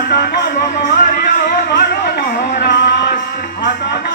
आता मग मारिया मारो महाराज आता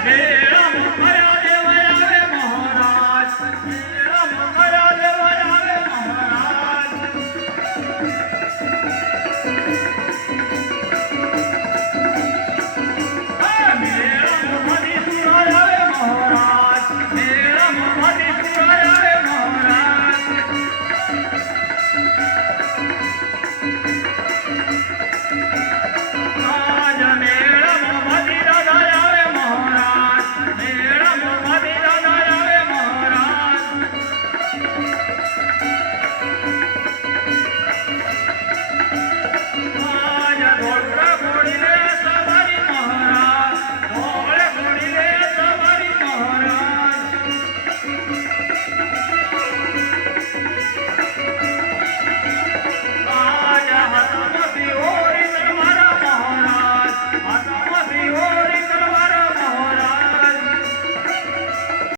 Amém.